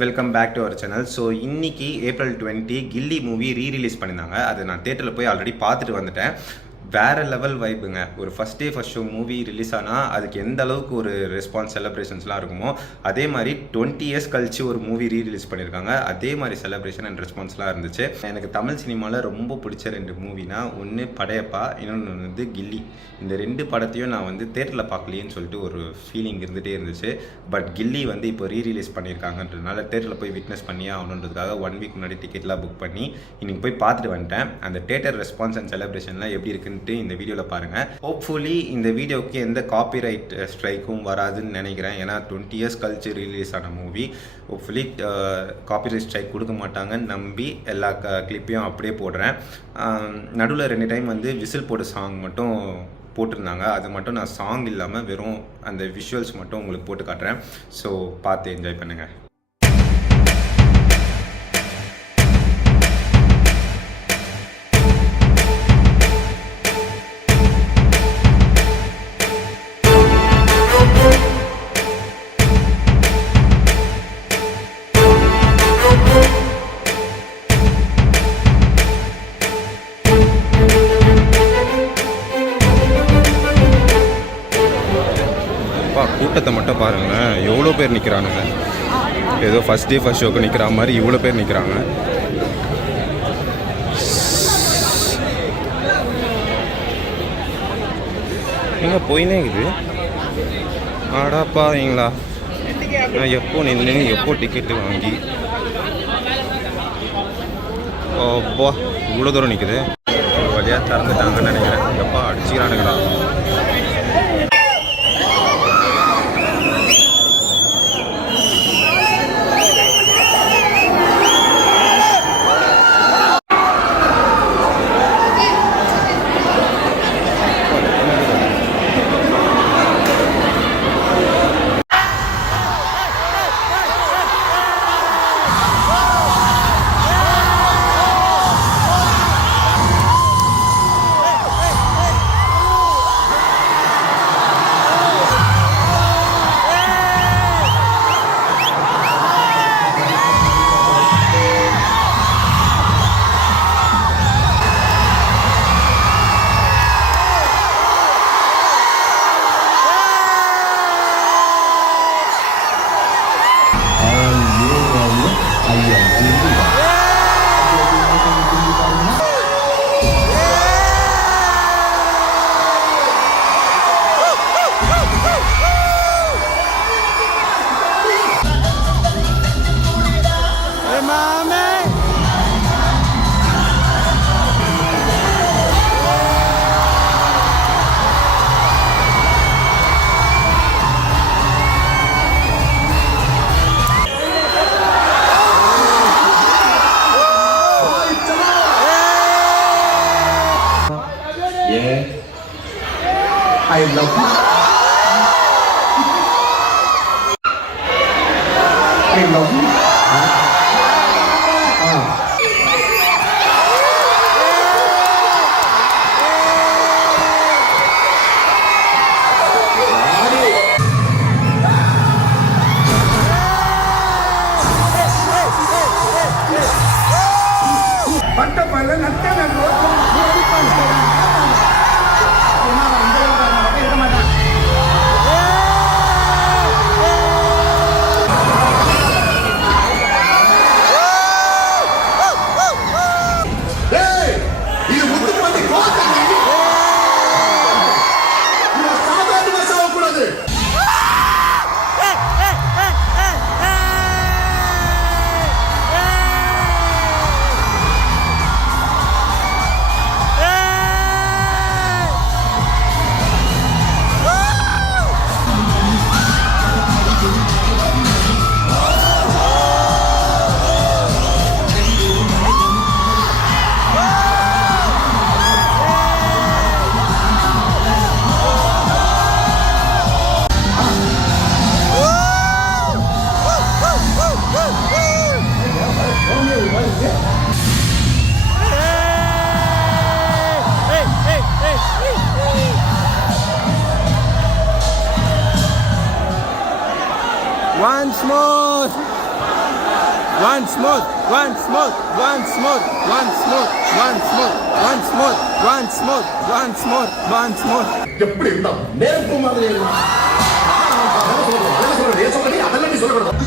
Welcome back to our channel. So இன்னைக்கு April 20 Ghilli movie rerelease பண்ணியிருந்தாங்க. அது நான் தேட்டரில் போய் ஆல்ரெடி பார்த்துட்டு வந்துட்டேன். வேறு லெவல் வைப்புங்க. ஒரு ஃபஸ்ட் ஷோ மூவி ரிலீஸ் ஆனால் அதுக்கு எந்த அளவுக்கு ஒரு ரெஸ்பான்ஸ் செலிப்ரேஷன்ஸ்லாம் இருக்குமோ அதே மாதிரி 20 years கழிச்சு ஒரு மூவி ரீரிலீஸ் பண்ணியிருக்காங்க. அதே மாதிரி செலிப்ரேஷன் அண்ட் ரெஸ்பான்ஸ்லாம் இருந்துச்சு. எனக்கு தமிழ் சினிமாவில் ரொம்ப பிடிச்ச 2 மூவினா ஒன்று படையப்பா, இன்னொன்று வந்து கில்லி. இந்த 2 படத்தையும் நான் வந்து தேட்டரில் பார்க்கலையேன்னு சொல்லிட்டு ஒரு ஃபீலிங் இருந்துகிட்டே இருந்துச்சு. பட் கில்லி வந்து இப்போ ரீரிலீஸ் பண்ணியிருக்காங்கன்றதுனால தேட்டரில் போய் விட்னஸ் பண்ணியே ஆகணுன்றதுக்காக 1 week முன்னாடி டிக்கெட்லாம் புக் பண்ணி இன்னைக்கு போய் பார்த்துட்டு வந்துட்டேன். அந்த தேட்டர் ரெஸ்பான்ஸ் அண்ட் செலிப்ரேஷன்லாம் எப்படி இருக்குன்னு இந்த வீடியோல பாருங்க. ஹோப்ஃபுல்லி இந்த வீடியோக்கு எந்த காப்பிரைட் ஸ்ட்ரைக்கும் வராதுன்னு நினைக்கிறேன். ஏன்னா 20 years கழிச்சு ரிலீஸ் ஆன மூவி. ஹோப்ஃபுல்லி காப்பிரைட் ஸ்ட்ரைக் கொடுக்க மாட்டாங்கன்னு நம்பி எல்லா கிளிப்பையும் அப்படியே போடுறேன். நடுவில் 2 டைம் வந்து விசில் போட சாங் மட்டும் போட்டிருந்தாங்க. அது மட்டும் நான் சாங் இல்லாமல் வெறும் அந்த விஷுவல்ஸ் மட்டும் உங்களுக்கு போட்டு காட்டுறேன். ஸோ பார்த்து என்ஜாய் பண்ணுங்கள். கூட்டத்தை மட்டும் பாருங்களேன், எவ்வளோ பேர் நிற்கிறானுங்க. ஏதோ ஃபஸ்ட் ஷோக்கு நிற்கிற மாதிரி இவ்வளோ பேர் நிற்கிறாங்க. எங்கே போயினே இருக்குது ஆடாப்பாங்களா. நான் எப்போ நின்று எப்போ டிக்கெட்டு வாங்கி அப்பா இவ்வளோ தூரம் நிற்குது. வழியாக திறந்துட்டாங்கன்னு நினைக்கிறேன். எப்பா அடிச்சுக்கிறானுங்களா. I love you. I love you. Once more. once more, once more, once more, once more, once more, once more, once more, once more, once more. எப்படி இருந்தா நெருப்பு மாதிரி அதெல்லாம் நீ சொல்லக்கூடாது.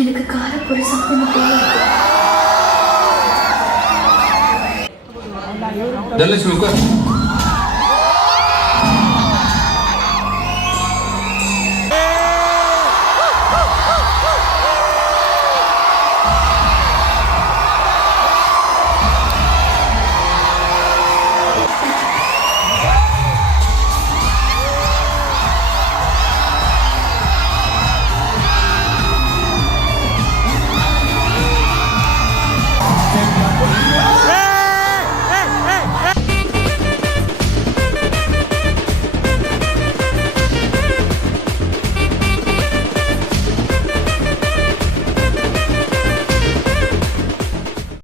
எனக்கு காரப்பொடி சாப்பிடணும் போல இருக்கு. தனலட்சுமி உட்கார்.